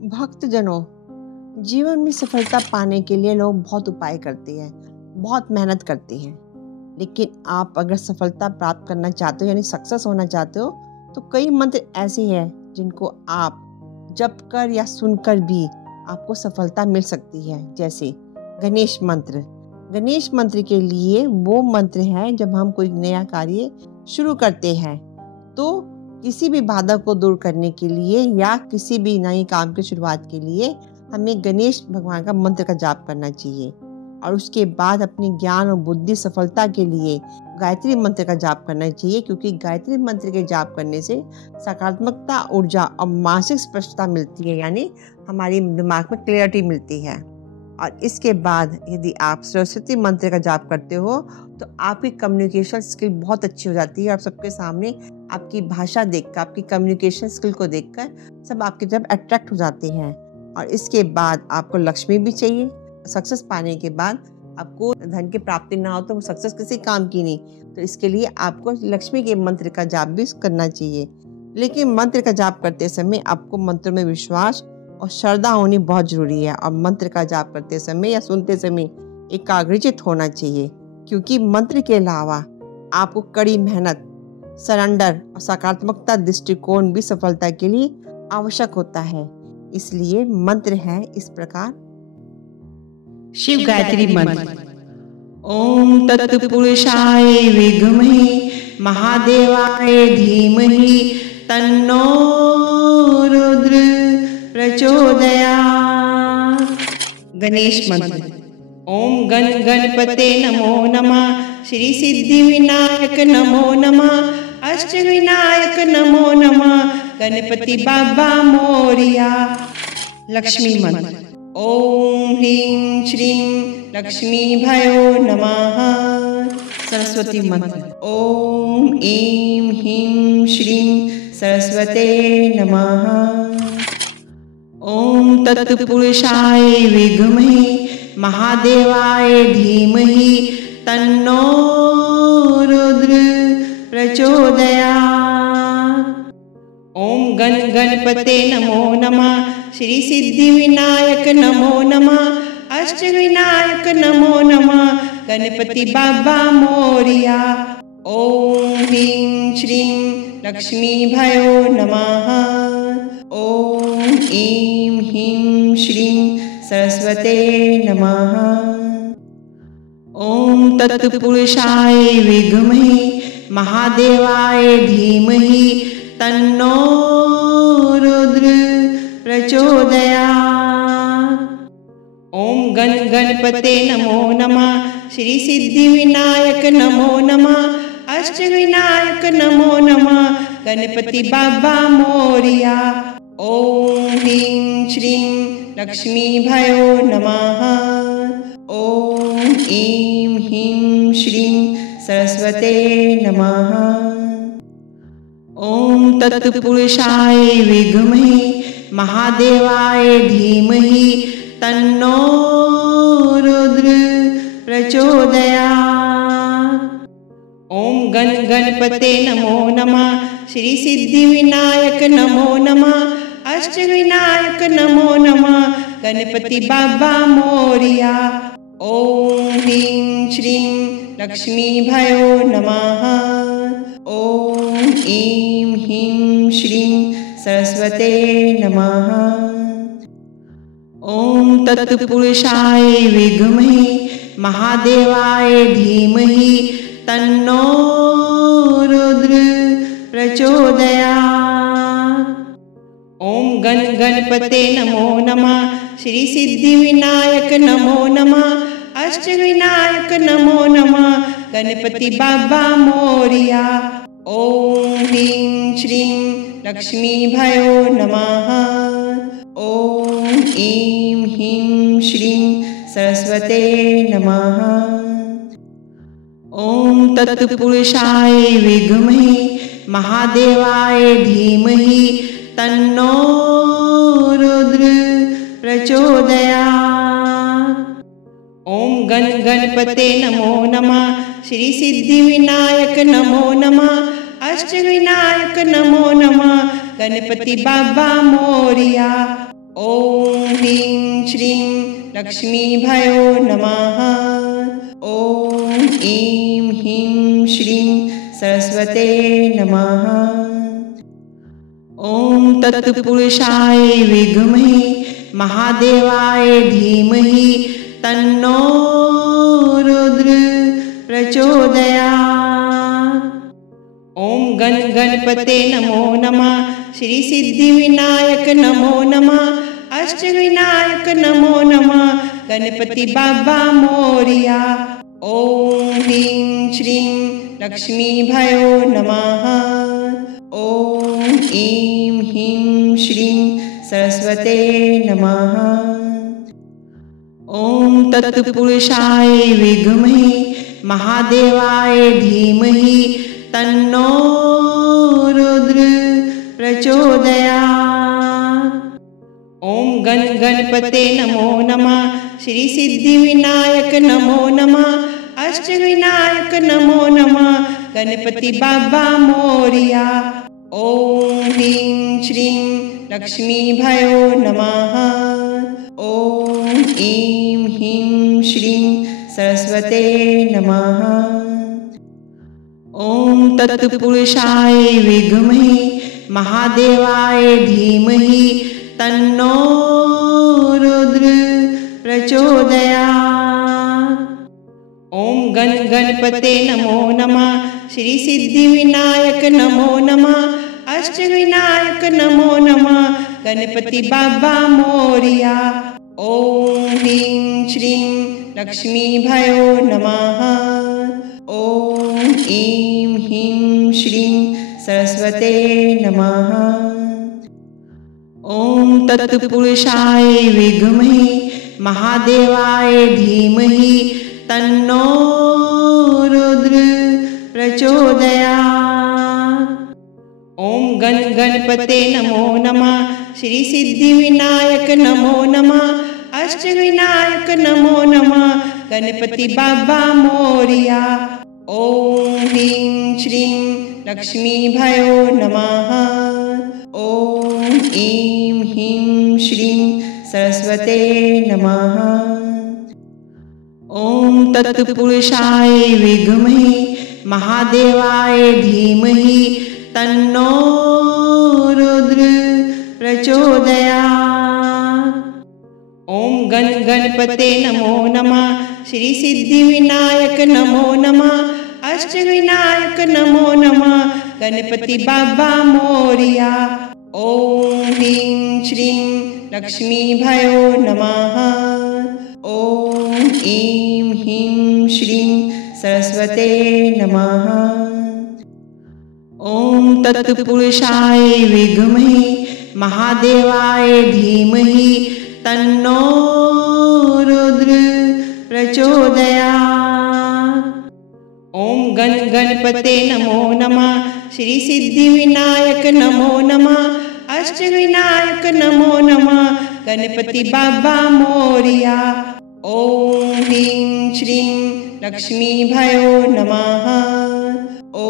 भक्तजनों, जीवन में सफलता पाने के लिए लोग बहुत उपाय करते हैं, बहुत मेहनत करते हैं। लेकिन आप अगर सफलता प्राप्त करना चाहते हो यानी सक्सेस होना चाहते हो तो कई मंत्र ऐसे हैं जिनको आप जप कर या सुनकर भी आपको सफलता मिल सकती है। जैसे गणेश मंत्र। गणेश मंत्र के लिए वो मंत्र है जब हम कोई नया कार्य शुरू करते हैं तो किसी भी बाधा को दूर करने के लिए या किसी भी नए काम की शुरुआत के लिए हमें गणेश भगवान का मंत्र का जाप करना चाहिए। और उसके बाद अपने ज्ञान और बुद्धि सफलता के लिए गायत्री मंत्र का जाप करना चाहिए, क्योंकि गायत्री मंत्र के जाप करने से सकारात्मकता, ऊर्जा और मानसिक स्पष्टता मिलती है, यानी हमारी दिमाग में क्लियरिटी मिलती है। और इसके बाद यदि आप सरस्वती मंत्र का जाप करते हो तो आपकी कम्युनिकेशन स्किल बहुत अच्छी हो जाती है। आप सबके सामने आपकी भाषा देखकर, आपकी कम्युनिकेशन स्किल को देखकर सब आपकी तरफ अट्रैक्ट हो जाते हैं। और इसके बाद आपको लक्ष्मी भी चाहिए। सक्सेस पाने के बाद आपको धन की प्राप्ति ना हो तो वो सक्सेस किसी काम की नहीं, तो इसके लिए आपको लक्ष्मी के मंत्र का जाप भी करना चाहिए। लेकिन मंत्र का जाप करते समय आपको मंत्र में विश्वास और श्रद्धा होनी बहुत जरूरी है। और मंत्र का जाप करते समय या सुनते समय एकाग्रचित होना चाहिए, क्योंकि मंत्र के अलावा आपको कड़ी मेहनत, सरेंडर और सकारात्मकता दृष्टिकोण भी सफलता के लिए आवश्यक होता है। इसलिए मंत्र है इस प्रकार। शिव गायत्री मंत्र। ओम तत्पुरुषाय विद्महे महादेवाय धीमहि तन्नो रुद्र प्रचोदयात्। गणेश मंत्र। ओम गण गणपते नमो नमः, श्री सिद्धि विनायक नमो नमः, अष्ट विनायक नमो नमः, गणपति बाबा मोरिया। लक्ष्मी मंत्र। ओम ह्रीं श्रीं लक्ष्मी भयो नमः। सरस्वती मंत्र। ओम ऐं ह्रीं श्रीं सरस्वते नमः। ओम तत्पुरुषाय विद्महे महादेवाय धीमहि तन्नो रुद्र प्रचोदयात्। ओम गण गणपते नमो नमः, श्री सिद्धि विनायक नमो नमः, अष्ट विनायक नमो नमः, गणपति बाबा मोरिया। ओम ह्रीं श्रीं लक्ष्मी भयो नमः। ओम ऐं ह्रीं श्रीं सरस्वते नमः। ओम तत्पुरुषाय विद्महे महादेवाय धीमहि तन्नो रुद्र प्रचोदयात्। ओम गण गणपते नमो नमः, श्री सिद्धि विनायक नमो नमः, अष्ट विनायक नमो नमः, गणपति बाबा मोरिया। ओम ह्रीं श्रीं लक्ष्मी भयो नमः। ओम ऐं ह्रीं श्रीं सरस्वते नमः। ओम तत्पुरुषाय विद्महे महादेवाय धीमहि तन्नो रुद्र प्रचोदयात्। ओम गण गणपते नमो नमः, श्री सिद्धि विनायक नमो नमः, अष्ट विनायक नमो नमः, गणपति बाबा मोरिया। ओम ह्रीं श्रीं लक्ष्मी भयो नमः। ओम ऐं ह्रीं श्रीं सरस्वते नमः। ओम तत्पुरुषाय विद्महे महादेवाय धीमहि तन्नो रुद्र प्रचोदयात्। ओम गण गणपते नमो नमः, श्री सिद्धि विनायक नमो नमः, अष्ट विनायक नमो नमः, गणपति बाबा मोरिया। ओम ह्रीं श्रीं लक्ष्मी भयो नमः। ओम ऐं ह्रीं श्रीं सरस्वते नमः। ओम तत्पुरुषाय विद्महे महादेवाय धीमहि तन्नो रुद्र प्रचोदयात्। ओम गण गणपते नमो नमः, श्री सिद्धि विनायक नमो नमः, अष्ट विनायक नमो नमः, गणपति बाबा मोरिया। श्रीं लक्ष्मीभयो नमः। ॐ ऐं ह्रीं श्रीं सरस्वते नमः। ॐ तत्पुरुषाय विद्महे महादेवाय धीमहि तन्नो रुद्र प्रचोदयात्। ॐ गणपते नमो नमः। श्री सिद्धिविनायक नमो नमः। अष्टविनायक नमो नमः। गणपति बाबा मोरिया। ॐ ह्रीं श्रीं लक्ष्मीभयो नमः। ॐ ऐं ह्रीं श्रीं सरस्वते नमः। ॐ तत्पुरुषाय विद्महे महादेवाय धीमहि तन्नो रुद्र प्रचोदयात्। ॐ गणपते नमो नमः। श्री सिद्धिविनायक नमो नमः। अष्टविनायक नमो नमः। गणपति बाबा मोरिया। ॐ ह्रीं श्रीं लक्ष्मीभयो नमः। ॐ ऐं ह्रीं श्रीं सरस्वते नमः। ॐ तत्पुरुषाय विद्महे महादेवाय धीमहि तन्नो रुद्र प्रचोदयात्। ॐ गणपते नमो नमः। श्री सिद्धिविनायक नमो नमः। अष्टविनायक नमो नमः। गणपति बाबा मोरिया। ॐ ह्रीं श्रीं लक्ष्मीभयो नमः। ॐ ऐं ह्रीं श्रीं सरस्वते नमः। ॐ तत्पुरुषाय विद्महे महादेवाय धीमहि तन्नो रुद्र प्रचोदयात्। ॐ गणपते नमो नमः। श्री सिद्धिविनायक नमो नमः। अष्टविनायक नमो नमः। गणपति बाबा मोरिया। ॐ ह्रीं श्रीं लक्ष्मीभयो नमः। ॐ ऐं ह्रीं श्रीं सरस्वते नमः। ॐ तत्पुरुषाय विद्महे महादेवाय धीमहि तन्नो रुद्र प्रचोदयात्। ॐ गणपते नमो नमः। श्री सिद्धिविनायक नमो नमः। अष्टविनायक नमो नमः। गणपति बाबा मोरिया। ॐ ह्रीं श्रीं लक्ष्मीभयो नमः। ॐ ऐं ह्रीं श्रीं सरस्वते नमः। ॐ तत्पुरुषाय विद्महे महादेवाय धीमहि तन्नो रुद्र प्रचोदयात्। ॐ गणपते नमो नमः। श्री सिद्धिविनायक नमो नमः। अष्टविनायक नमो नमः। गणपति बाबा मोरिया। ॐ ह्रीं श्रीं लक्ष्मीभयो नमः। ॐ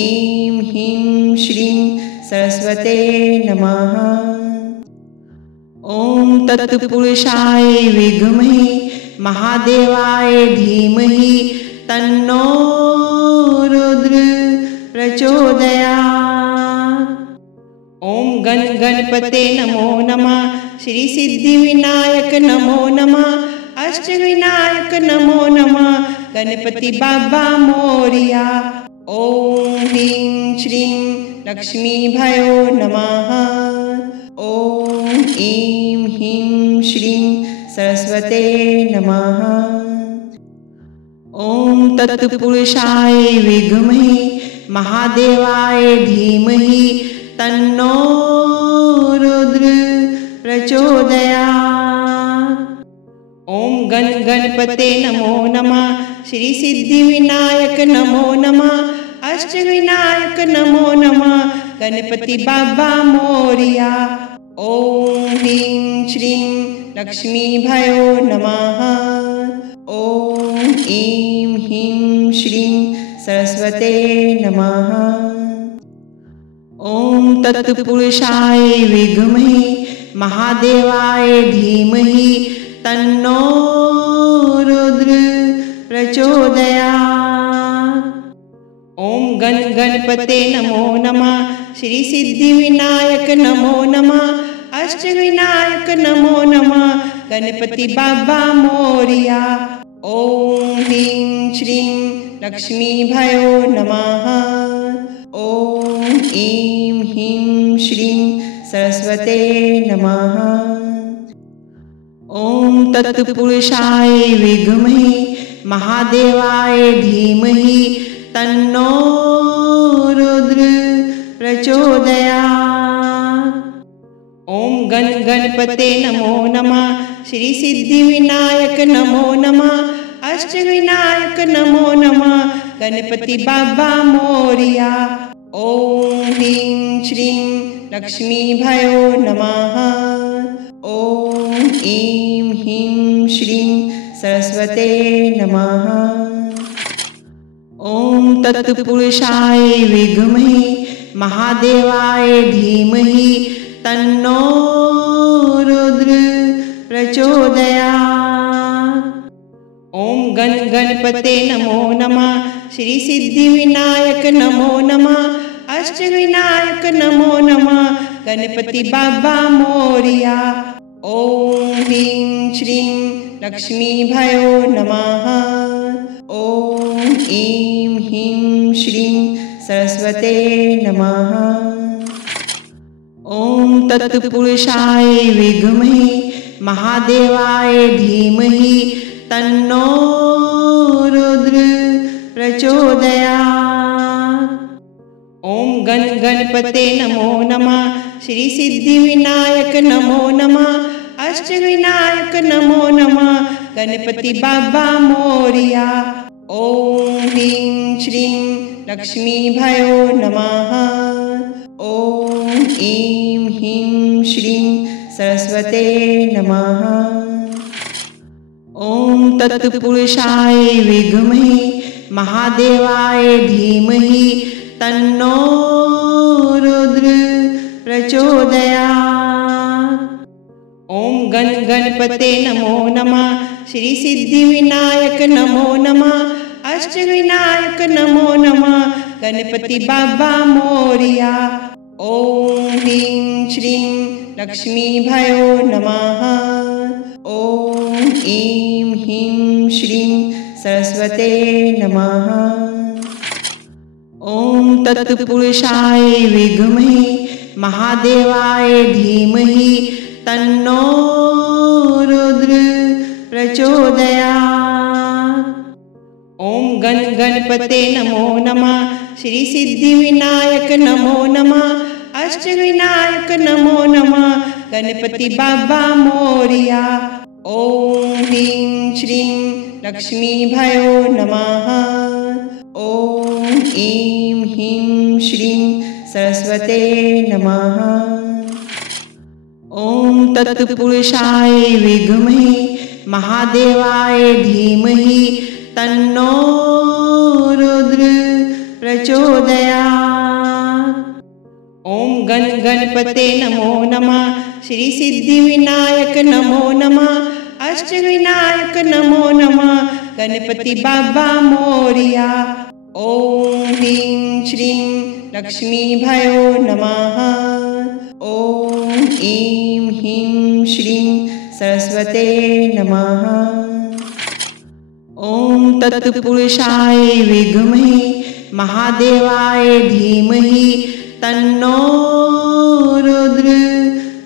ऐं ह्रीं श्रीं सरस्वते नमः। ॐ तत्पुरुषाय विद्महे महादेवाय धीमहि तन्नो रुद्र प्रचोदयात्। ॐ गणपते नमो नमः। श्री सिद्धिविनायक नमो नमः। अष्टविनायक नमो नमः। गणपति बाबा मोरिया। ॐ ह्रीं श्रीं लक्ष्मीभयो नमः। ॐ ऐं ह्रीं श्रीं सरस्वते नमः। ॐ तत्पुरुषाय विद्महे महादेवाय धीमहि तन्नो रुद्र प्रचोदयात्। ॐ गणपते नमो नमः। श्री सिद्धिविनायक नमो नमः। अष्टविनायक नमो नमः। गणपति बाबा मोरिया। ॐ ह्रीं श्रीं लक्ष्मीभयो नमः। ॐ ऐं ह्रीं श्रीं सरस्वते नमः। ॐ तत्पुरुषाय विद्महे महादेवाय धीमहि तन्नो रुद्र प्रचोदयात्। ओम गण गणपते नमो नमः। श्री सिद्धि विनायक नमो नमः। अष्ट विनायक नमो नमः। गणपति बाबा मोरिया। ओम ह्रीं श्रीं लक्ष्मी भयो नमः। ओम ऐं ह्रीं श्रीं सरस्वते नमः। ओम तत्पुरुषाय विद्महे महादेवाय धीमहि तन्नो रुद्र प्रचोदयात्। ओम गण गणपते नमो नमः। श्री सिद्धि विनायक नमो नमः। अष्ट विनायक नमो नमः। गणपति बाबा मोरिया। ओम ह्रीं श्रीं लक्ष्मी भयो नमः। ओम ऐं ह्रीं श्रीं सरस्वते नमः। ओम तत्पुरुषाय विद्महे महादेवाय धीमहि तन्नो रुद्र प्रचोदयात्। ओम गण गणपते नमो नमः। श्री सिद्धि विनायक नमो नमः। अष्ट विनायक नमो नमः। गणपति बाबा मोरिया। ओम ह्रीं श्रीं लक्ष्मी भयो नमः। ओम ऐं ह्रीं श्रीं सरस्वते नमः। ओम तत्पुरुषाय विद्महे महादेवाय धीमहि तन्नो रुद्र प्रचोदयात्। ओम गण गणपते नमो नमः। श्री सिद्धि विनायक नमो नमः। अष्ट विनायक नमो नमः। गणपति बाबा मोरिया। ओम ह्रीं श्रीं लक्ष्मी भयो नमः। ओम ऐं ह्रीं श्रीं सरस्वते नमः। ओम तत्पुरुषाय विद्महे महादेवाय धीमहि तन्नो रुद्र प्रचोदयात्। ओम गण गणपते नमो नमः। श्री सिद्धि विनायक नमो नमः। अष्ट विनायक नमो नमः। गणपति बाबा मोरिया। ओम ह्रीं श्रीं लक्ष्मी भयो नमः। ओम ऐं ह्रीं श्रीं सरस्वते नमः। ओम तत्पुरुषाय विद्महे महादेवाय धीमहि तन्नो रुद्र प्रचोदयात्। ओम गण गणपते नमो नमः। श्री सिद्धि विनायक नमो नमः। अष्ट विनायक नमो नमः। गणपति बाबा मोरिया। ओम ह्रीं श्रीं लक्ष्मी भयो नमः। ओम ऐं ह्रीं श्रीं सरस्वते नमः। ओम तत्पुरुषाय विद्महे महादेवाय धीमहि तन्नो रुद्र प्रचोदयात्। ओम गण गणपते नमो नमः। श्री सिद्धि विनायक नमो नमः। अष्ट विनायक नमो नमः। गणपति बाबा मोरिया। ओम ह्रीं श्रीं लक्ष्मी भयो नमः। ओम ऐं ह्रीं श्रीं सरस्वते नमः। ओम तत्पुरुषाय विद्महे महादेवाय धीमहि तन्नो रुद्र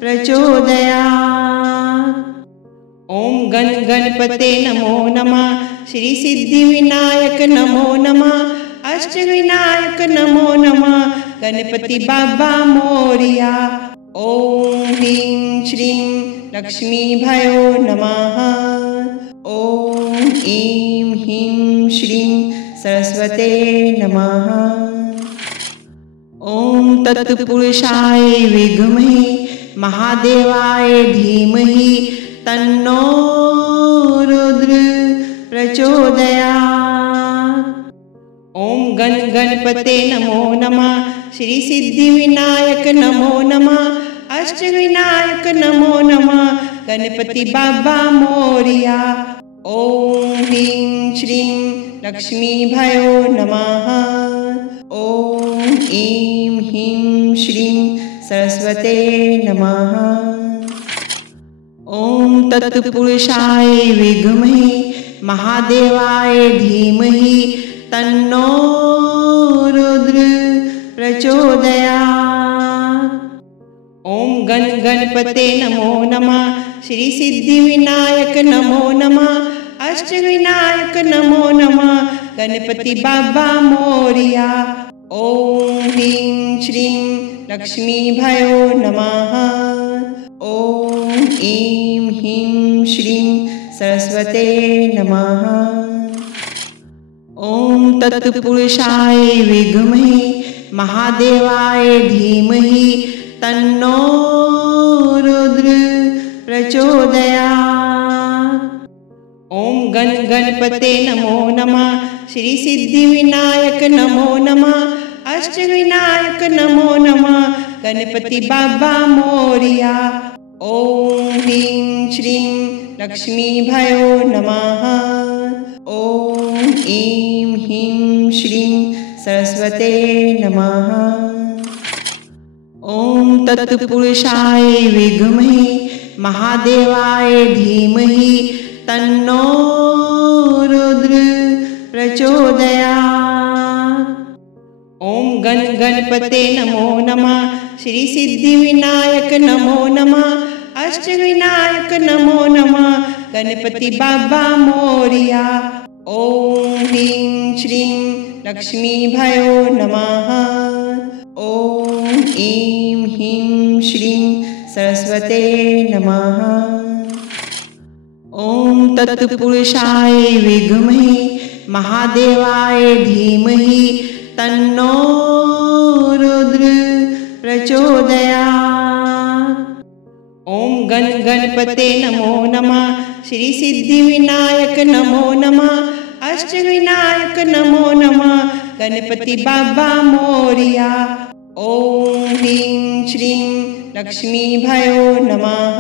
प्रचोदयात्। ओम गण गणपते नमो नमः। श्री सिद्धि विनायक नमो नमः। अष्ट विनायक नमो नमः। गणपति बाबा मोरिया। ओम ह्रीं श्रीं लक्ष्मी भयो नमः। ओम ऐं ह्रीं श्रीं सरस्वते नमः। ओम तत्पुरुषाय विद्महे महादेवाय धीमहि तन्नो रुद्र प्रचोदयात्। ओम गण गणपते नमो नमः। श्री सिद्धि विनायक नमो नमः। अष्टविनायक नमो नमः गणपति बाबा मोरिया। ओम ह्रीं श्रीं लक्ष्मी भयो नमः। ओम ऐं ह्रीं श्रीं सरस्वते नमः। ओम तत्पुरुषाय विद्महे महादेवाय धीमहि तन्नो रुद्र प्रचोदयात्। ओम गणपते नमो नमः श्री सिद्धि विनायक नमो नमः अष्टविनायक नमो नमः गणपति बाबा मोरिया। ओम ह्रीं श्रीं लक्ष्मी भयो नमः। ओम ऐं ह्रीं श्रीं सरस्वते नमः। ओम तत्पुरुषाय विद्महे महादेवाय धीमहि तन्नो रुद्र प्रचोदयात्। ओम गणपते नमो नमः श्री सिद्धि विनायक नमो नमः अष्टविनायक नमो नमः गणपति बाबा मोरिया। ओम ह्रीं श्रीं लक्ष्मी भयो नमः। ओम ऐं ह्रीं श्रीं सरस्वते नमः। ओम तत्पुरुषाय विद्महे महादेवाय धीमहि तन्नो रुद्र प्रचोदयात्। ओम गणपते नमो नमः श्री सिद्धि विनायक नमो नमः अष्टविनायक नमो नमः गणपति बाबा मोरिया। ओम ह्रीं श्रीं लक्ष्मी भयो नमः। ओम ऐं ह्रीं श्रीं सरस्वते नमः। ओम तत्पुरुषाय विद्महे महादेवाय धीमहि तन्नो रुद्र प्रचोदयात्। ओम गणपते नमो नमः श्री सिद्धि विनायक नमो नमः अष्टविनायक नमो नमः गणपति बाबा मोरिया। ओम ह्रीं श्रीं लक्ष्मी भयो नमः।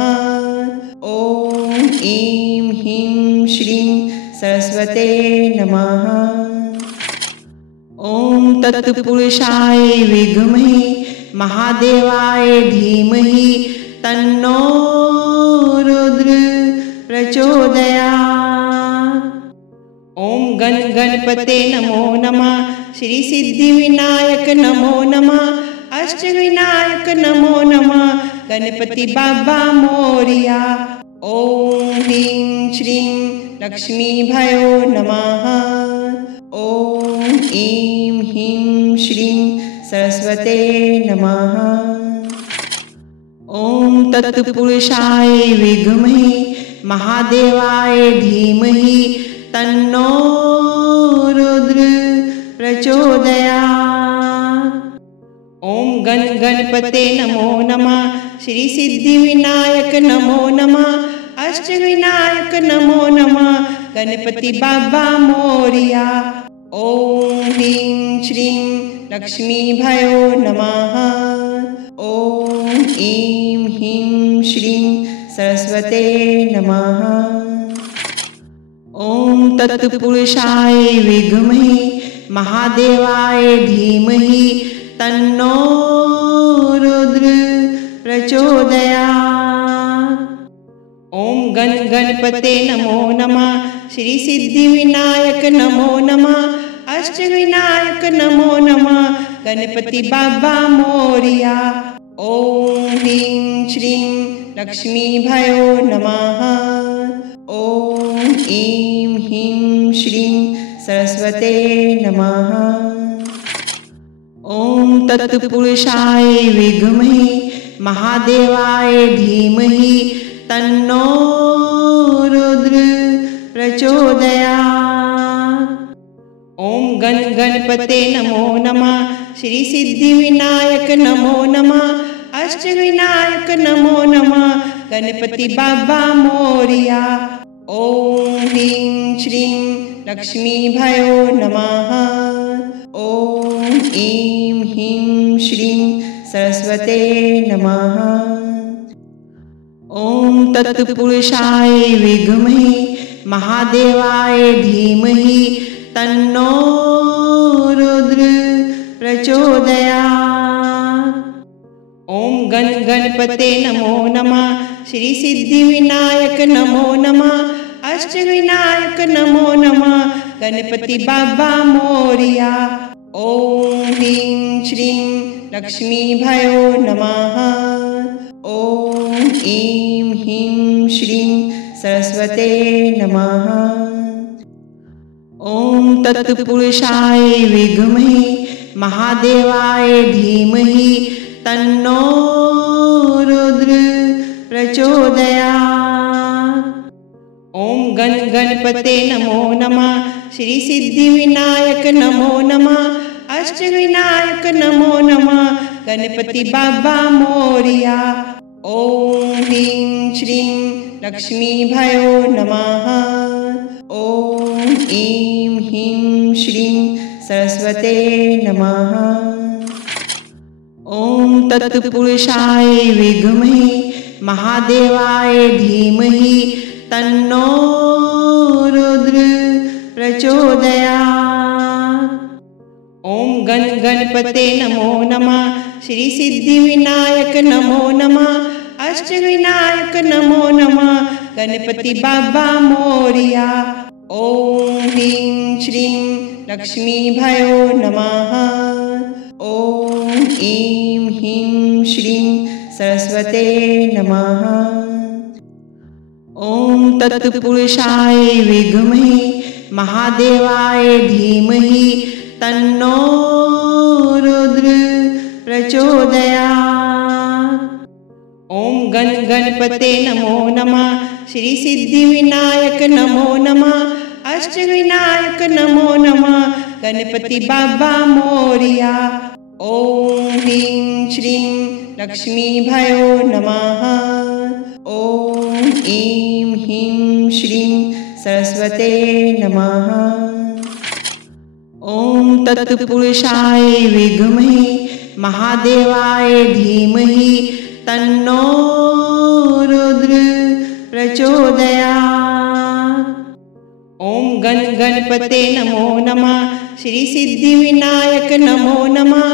ओम ऐं ह्रीं श्रीं सरस्वते नमः। ओम तत्पुरुषाय विद्महे महादेवाय धीमहि तन्नो रुद्र प्रचोदयात्। ओम गणपते नमो नमः श्री सिद्धि विनायक नमो नमः अष्टविनायक नमो नमः गणपति बाबा मोरिया। ओम ह्रीं श्रीं लक्ष्मी भयो नमः। ओम ऐं ह्रीं श्रीं सरस्वते नमः। ओम तत्पुरुषाय विद्महे महादेवाय धीमहि तन्नो रुद्र प्रचोदयात्। ओम गणपते नमो नमः श्री सिद्धि विनायक नमो नमः अष्टविनायक नमो नमः गणपति बाबा मोरिया। ओम ह्रीं श्रीं लक्ष्मी भयो नमः। ओम ऐं ह्रीं श्रीं सरस्वते नमः। ओम तत्पुरुषाय विद्महे महादेवाय धीमहि तन्नो रुद्र प्रचोदयात्। ओम गणपते नमो नमः श्री सिद्धि विनायक नमो नमः अष्टविनायक नमो नमः गणपति बाबा मोरिया। ओम ह्रीं श्रीं लक्ष्मी भयो नमः। ओम ऐं ह्रीं श्रीं सरस्वते नमः। ओम तत्पुरुषाय विद्महे महादेवाय धीमहि तन्नो रुद्र प्रचोदयात्। ओम गणपते नमो नमः श्री सिद्धि विनायक नमो नमः अष्टविनायक नमो नमः गणपति बाबा मोरिया। ओम ह्रीं श्रीं लक्ष्मी भयो नमः। ओम ऐं ह्रीं श्रीं सरस्वते नमः। ओम तत्पुरुषाय विद्महे महादेवाय धीमहि तन्नो रुद्र प्रचोदयात्। ओम गण गणपते नमो नमः। श्री सिद्धि विनायक नमो नमः। अष्ट विनायक नमो नमः। गणपति बाबा मोरिया। ओम ह्रीं श्रीं लक्ष्मी भयो नमः। ओम ऐं ह्रीं श्रीं सरस्वते नमः। ओम तत्पुरुषाय विद्महे महादेवाय धीमहि तन्नो रुद्र प्रचोदयात्। ओम गण गणपते नमो नमः। श्री सिद्धि विनायक नमो नमः। अष्ट विनायक नमो नमः। गणपति बाबा मोरिया। ओम ह्रीं श्रीं लक्ष्मी भयो नमः। ओम ऐं ह्रीं श्रीं सरस्वते नमः। ओम तत्पुरुषाय विद्महे महादेवाय धीमहि तन्नो रुद्र प्रचोदयात्। ओम गण गणपते नमो नमः। श्री सिद्धि विनायक नमो नमः। अष्ट विनायक नमो नमः। गणपति बाबा मोरिया। ओम ह्रीं श्रीं लक्ष्मी भयो नमः। ओम ऐं ह्रीं श्रीं सरस्वते नमः। ओम तत्पुरुषाय विद्महे महादेवाय धीमहि तन्नो रुद्र प्रचोदयात्। ओम गण गणपते नमो नमः। श्री सिद्धि विनायक नमो नमः। अष्ट विनायक नमो नमः। गणपति बाबा मोरिया। ओम ह्रीं श्रीं लक्ष्मी भयो नमः। ओम ऐं ह्रीं श्रीं सरस्वते नमः। ओम तत्पुरुषाय विद्महे महादेवाय धीमहि तन्नो रुद्र प्रचोदयात्। ओम गण गणपते नमो नमः। श्री सिद्धि विनायक नमो नमः।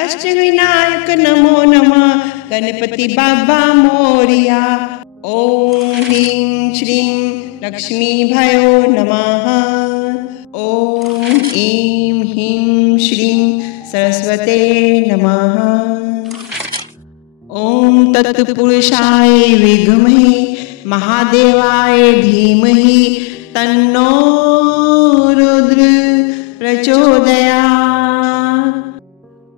अष्ट विनायक नमो नमः। गणपति बाबा मोरिया। ओम ह्रीं श्रीं लक्ष्मी भयो नमः। ओम ऐं ह्रीं श्रीं सरस्वते नमः। ओम तत्पुरुषाय विद्महे महादेवाय धीमहि तन्नो रुद्र प्रचोदयात्।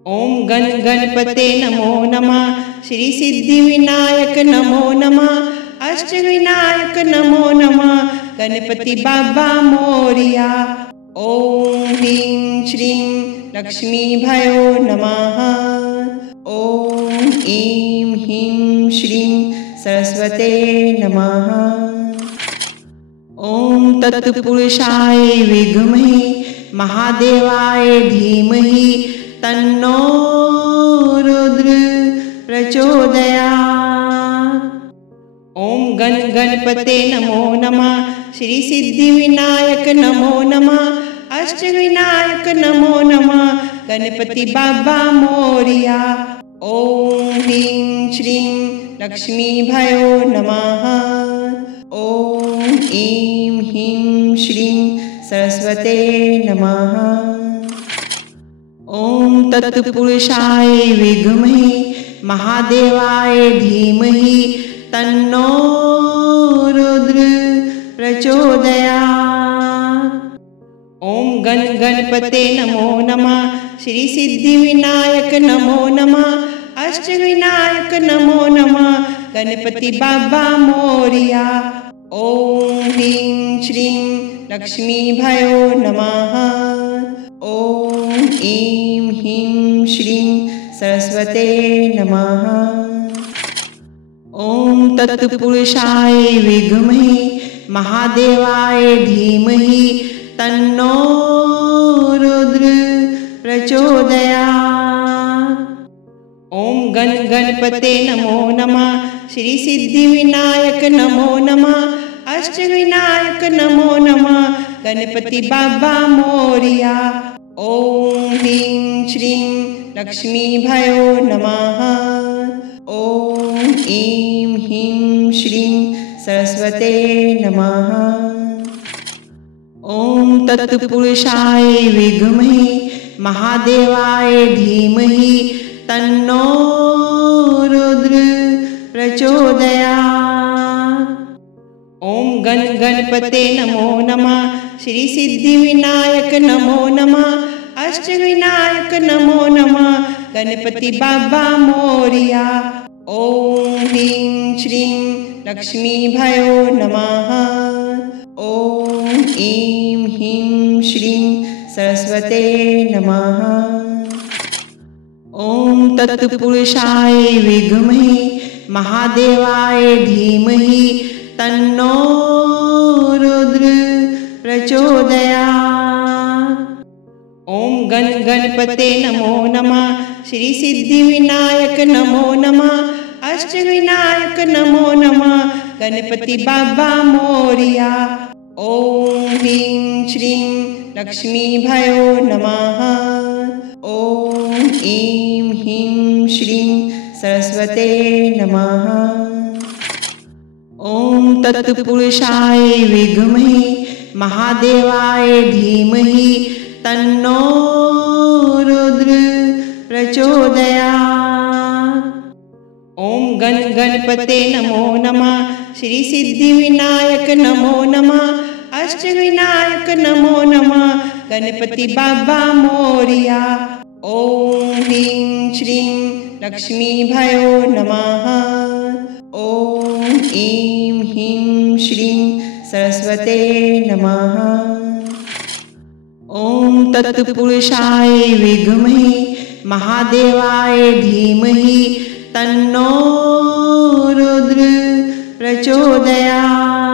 ओम गण गणपते नमो नमः। श्री सिद्धि विनायक नमो नमः। अष्ट विनायक नमो नमः। गणपति बाबा मोरिया। ओम ह्रीं श्रीं लक्ष्मी भयो नमः। ओम ऐं ह्रीं श्रीं सरस्वते नमः। ओम तत्पुरुषाय विद्महे महादेवाय धीमहि तन्नो रुद्र प्रचोदयात्। ओम गण गणपते नमो नमः। श्री सिद्धि विनायक नमो नमः। अष्ट विनायक नमो नमः। गणपति बाबा मोरिया। ओम ह्रीं श्रीं लक्ष्मी भयो नमः। ओम ऐं ह्रीं श्रीं सरस्वते नमः। ओम तत्पुरुषाय विद्महे महादेवाय धीमहि तन्नो रुद्र प्रचोदयात्। ओम गण गणपते नमो नमः। श्री सिद्धि विनायक नमो नमः। अष्ट विनायक नमो नमः। गणपति बाबा मोरिया। ओम ह्रीं श्रीं लक्ष्मी भयो नमः। ओम ऐं ह्रीं श्रीं सरस्वते नमः। ओम तत्पुरुषाय विद्महे महादेवाय धीमहि तन्नो रुद्र प्रचोदयात्। ओम गण गणपते नमो नमः। श्री सिद्धि विनायक नमो नमः, अष्टविनायक नमो नमः, गणपति बाबा मोरिया। ओम ह्रीं श्रीं लक्ष्मी भयो नमः। ओम ऐं ह्रीं श्रीं सरस्वते नमः। ओम तत्पुरुषाय विद्महे महादेवाय धीमहि तन्नो रुद्र प्रचोदयात्। ओम गण गणपते नमो नमः, श्री सिद्धि विनायक नमो नमः, अष्टविनायक नमो नमः, गणपति बाबा मोरिया। ओम ह्रीं श्रीं लक्ष्मी भयो नमः। ओम ऐं ह्रीं श्रीं सरस्वते नमः। ओम तत्पुरुषाय विद्महे महादेवाय धीमहि तन्नो रुद्र प्रचोदयात्। ओम गण गणपते नमो नमः, श्री सिद्धि विनायक नमो नमः, अष्टविनायक नमो नमः, गणपति बाबा मोरिया। ओम ह्रीं श्रीं लक्ष्मी भयो नमः। ओम ऐं ह्रीं श्रीं सरस्वते नमः। ओम तत्पुरुषाय विद्महे महादेवाय धीमहि तन्नो रुद्र प्रचोदयात्। ओम गण गणपते नमो नमः, श्री सिद्धि विनायक नमो नमः, अष्टविनायक नमो नमः, गणपति बाबा मोरिया। ओम ह्रीं श्रीं लक्ष्मी भयो नमः। ओम ऐं ह्रीं श्रीं सरस्वते नमः। ओम तत्पुरुषाय विद्महे महादेवाय धीमहि तन्नो रुद्र प्रचोदयात्।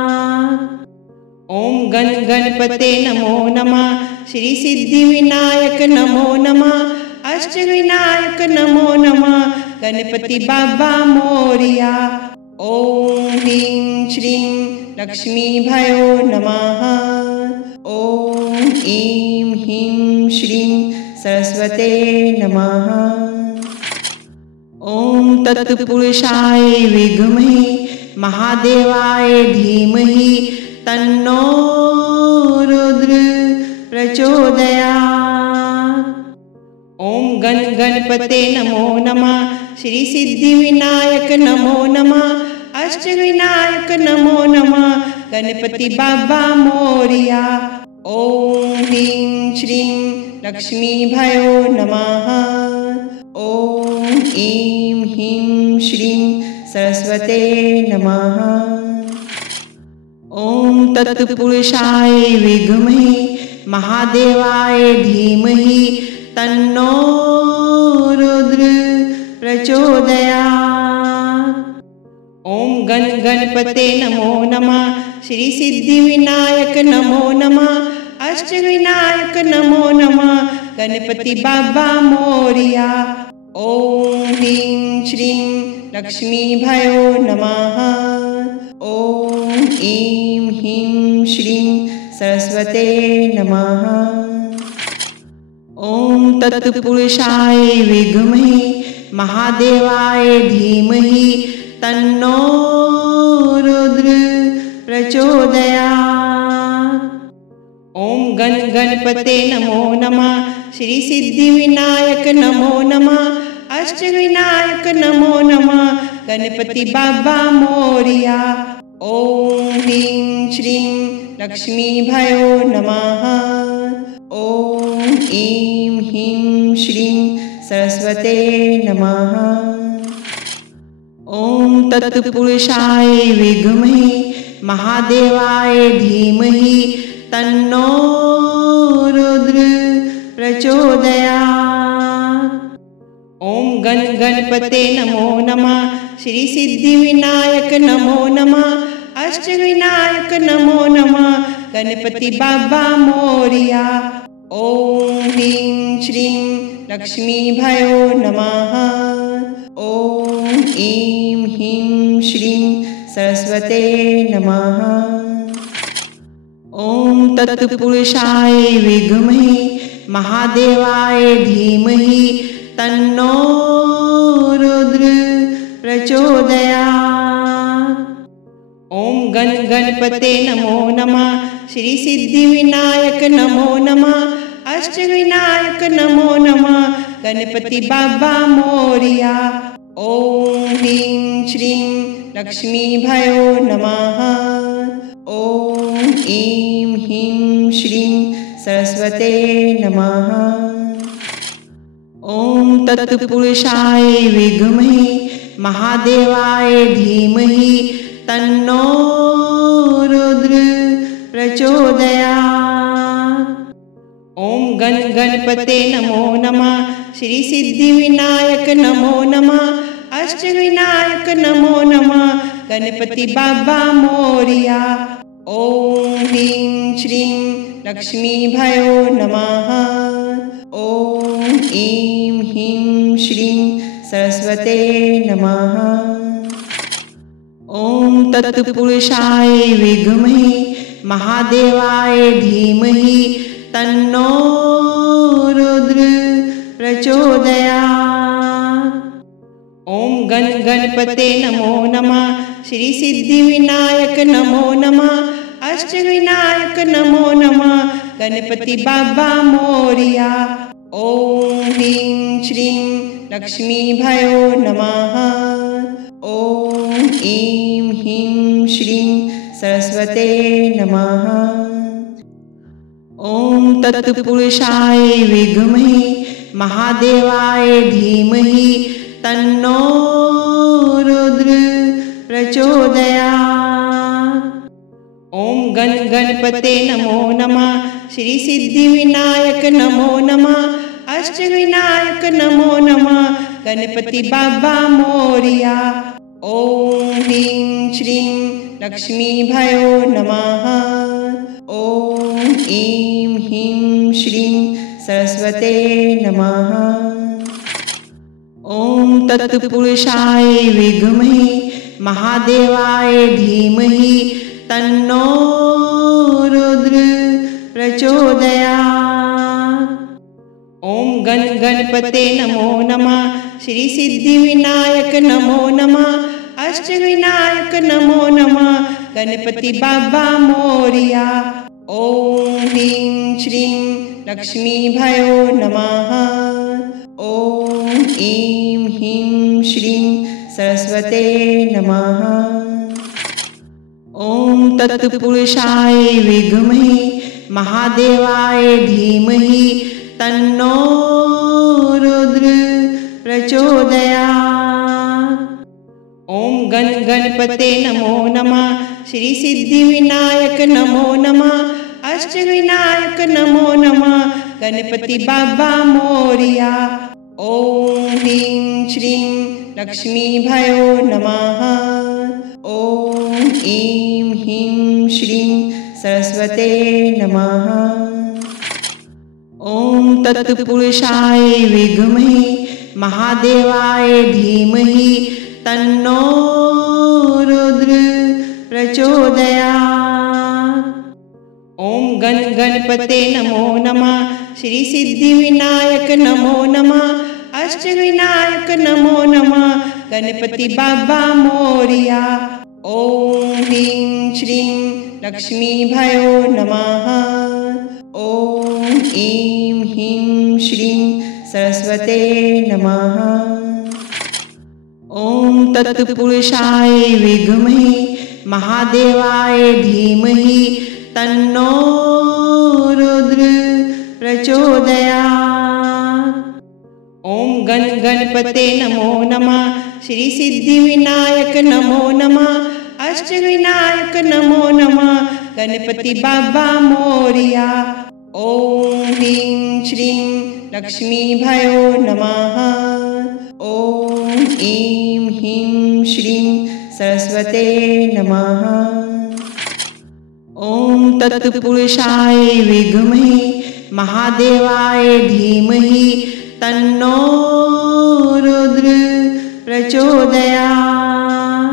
ओम गण गणपते नमो नमः, श्री सिद्धि विनायक नमो नमः, अष्टविनायक नमो नमः, गणपति बाबा मोरिया। ओम ह्रीं श्रीं लक्ष्मी भयो नमः। ओम ऐं ह्रीं श्रीं सरस्वते नमः। ओम तत्पुरुषाय विद्महे महादेवाय धीमहि तन्नो रुद्र प्रचोदयात्। ओम गण गणपते नमो नमः, श्री सिद्धि विनायक नमो नमः, अष्टविनायक नमो नमः, गणपति बाबा मोरिया। ओम ह्रीं श्रीं लक्ष्मी भयो नमः। ओम ऐं ह्रीं श्रीं सरस्वते नमः। ओम तत्पुरुषाय विद्महे महादेवाय धीमहि तन्नो रुद्र प्रचोदयात्। ओम गण गणपते नमो नमः, श्री सिद्धि विनायक नमो नमः, अष्टविनायक नमो नमः, गणपति बाबा मोरिया। ओम ह्रीं श्रीं लक्ष्मी भयो नमः। ओम ऐं ह्रीं श्रीं सरस्वते नमः। ओम तत्पुरुषाय विद्महे महादेवाय धीमहि तन्नो रुद्र प्रचोदयात्। ओम गण गणपते नमो नमः, श्री सिद्धि विनायक नमो नमः, अष्टविनायक नमो नमः, गणपति बाबा मोरिया। ओम ह्रीं श्रीं लक्ष्मी भयो नमः। ओम ऐं ह्रीं श्रीं सरस्वते नमः। ओम तत्पुरुषाय विद्महे महादेवाय धीमहि तन्नो रुद्र प्रचोदयात्। ओम गण गणपते नमो नमः, श्री सिद्धि विनायक नमो नमः, अष्टविनायक नमो नमः, गणपति बाबा मोरिया। ओम ह्रीं श्रीं लक्ष्मी भयो नमः। ॐ ऐं ह्रीं श्रीं सरस्वते नमः। ॐ तत्पुरुषाय विद्महे महादेवाय धीमहि तन्नो रुद्र प्रचोदयात्। ॐ गण गणपते नमो नमः। श्री सिद्धिविनायक नमो नमः। अष्टविनायक नमो नमः। गणपति बाबा मोरिया। ॐ ह्रीं श्रीं लक्ष्मी भयो नमः। ॐ ऐं ह्रीं श्रीं सरस्वते नमः। ॐ तत्पुरुषाय विद्महे महादेवाय धीमहि तन्नो रुद्र प्रचोदयात्। ॐ गण गणपते नमो नमः। श्री सिद्धिविनायक नमो नमः। अष्टविनायक नमो नमः। गणपति बाबा मोरिया। ॐ ह्रीं श्रीं लक्ष्मी भयो नमः। ॐ ऐं ह्रीं श्रीं सरस्वते नमः। ॐ तत्पुरुषाय विद्महे महादेवाय धीमहि तन्नो रुद्र प्रचोदयात्। ॐ गण गणपते नमो नमः। श्री सिद्धिविनायक नमो नमः। अष्टविनायक नमो नमः। गणपति बाबा मोरिया। ॐ ह्रीं श्रीं लक्ष्मी भयो नमः। ॐ ऐं ह्रीं श्रीं सरस्वते नमः। ॐ तत्पुरुषाय विद्महे महादेवाय धीमहि तन्नो रुद्र प्रचोदयात्। ॐ गण गणपते नमो नमः। श्री सिद्धिविनायक नमो नमः। अष्टविनायक नमो नमः। गणपति बाबा मोरिया। ॐ ह्रीं श्रीं लक्ष्मी भयो नमः। ॐ ऐं ह्रीं श्रीं सरस्वते नमः। ॐ तत्पुरुषाय विद्महे महादेवाय धीमहि तन्नो रुद्र प्रचोदयात्। ॐ गण गणपते नमो नमः। श्री सिद्धिविनायक नमो नमः। अष्टविनायक नमो नमः। गणपति बाबा मोरिया। ॐ ह्रीं श्रीं लक्ष्मी भयो नमः। ॐ ऐं ह्रीं श्रीं सरस्वते नमः। ॐ तत्पुरुषाय विद्महे महादेवाय धीमहि तन्नो रुद्र प्रचोदयात्। ॐ गण गणपते नमो नमः। श्री सिद्धिविनायक नमो नमः। अष्टविनायक नमो नमः। गणपति बाबा मोरिया। ॐ ह्रीं श्रीं लक्ष्मी भयो नमः। ॐ ऐं ह्रीं श्रीं सरस्वते नमः। ॐ तत्पुरुषाय विद्महे महादेवाय धीमहि तन्नो रुद्र प्रचोदयात्। ॐ गण गणपते नमो नमः। श्री सिद्धिविनायक नमो नमः। अष्टविनायक नमो नमः। गणपति बाबा मोरिया। ॐ ह्रीं श्रीं लक्ष्मी भयो नमः। ॐ ऐं ह्रीं श्रीं सरस्वते नमः। ॐ तत्पुरुषाय विद्महे महादेवाय धीमहि तन्नो रुद्र प्रचोदयात्। ॐ गण गणपते नमो नमः। श्री सिद्धिविनायक नमो नमः। अष्टविनायक नमो नमः। गणपति बाबा मोरिया। ॐ ह्रीं श्रीं लक्ष्मी भयो नमः। ॐ ऐं ह्रीं श्रीं सरस्वते नमः। ॐ तत्पुरुषाय विद्महे महादेवाय धीमहि तन्नो रुद्र प्रचोदयात्।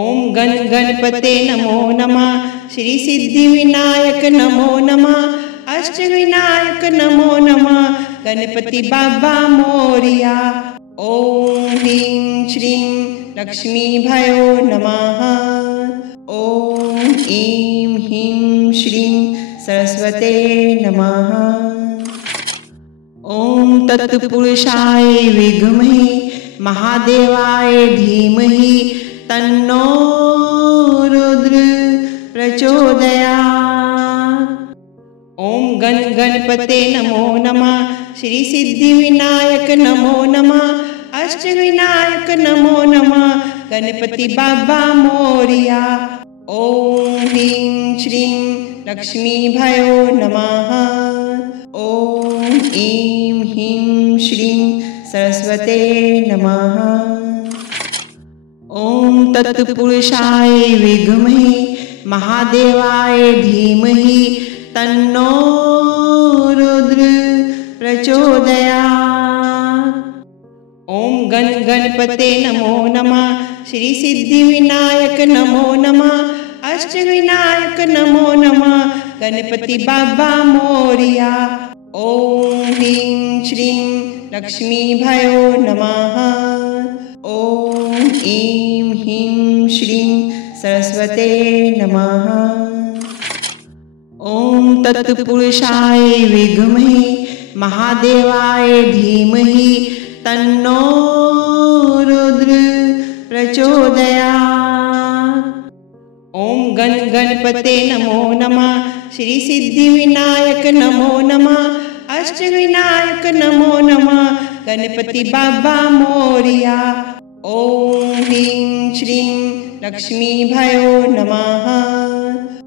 ओम गण गणपते नमो नमः। श्री सिद्धि विनायक नमो नमः। अष्ट विनायक नमो नमः। गणपति बाबा मोरिया। ओम ह्रीं श्रीं लक्ष्मी भयो नमः। ओम ऐं ह्रीं श्रीं सरस्वते नमः। ओम तत्पुरुषाय विद्महे महादेवाय धीमहि तन्नो रुद्र प्रचोदयात्। ओम गण गणपते नमो नमः। श्री सिद्धि विनायक नमो नमः। अष्ट विनायक नमो नमः। गणपति बाबा मोरिया। ओम ह्रीं श्रीं लक्ष्मी भयो नमः। ओम ऐं ह्रीं श्रीं सरस्वते नमः। ओम तत्पुरुषाय विद्महे महादेवाय धीमहि तन्नो रुद्र प्रचोदयात्। ओम गण गणपते नमो नमः। श्री सिद्धि विनायक नमो नमः। अष्ट विनायक नमो नमः। गणपति बाबा मोरिया। ओम ह्रीं श्रीं लक्ष्मी भयो नमः। ओम ऐं ह्रीं श्रीं सरस्वते नमः। ओम तत्पुरुषाय विद्महे महादेवाय धीमहि तन्नो रुद्र प्रचोदयात्। ओम गण गणपते नमो नमः। श्री सिद्धि विनायक नमो नमः। अष्ट विनायक नमो नमः। गणपति बाबा मोरिया। ओम ह्रीं श्रीं लक्ष्मी भयो नमः।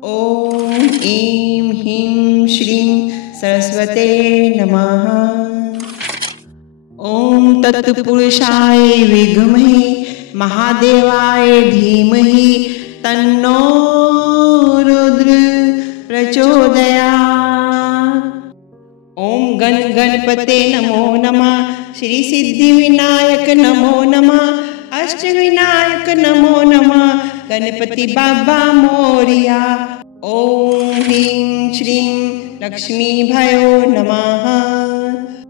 ओम ऐं ह्रीं श्रीं सरस्वते नमः। ओम तत्पुरुषाय विद्महे महादेवाय धीमहि तन्नो रुद्र प्रचोदयात्। ओम गण गणपते नमो नमः। श्री सिद्धि विनायक नमो नमः। अष्ट विनायक नमो नमः। गणपति बाबा मोरिया। ओम ह्रीं श्रीं लक्ष्मी भयो नमः।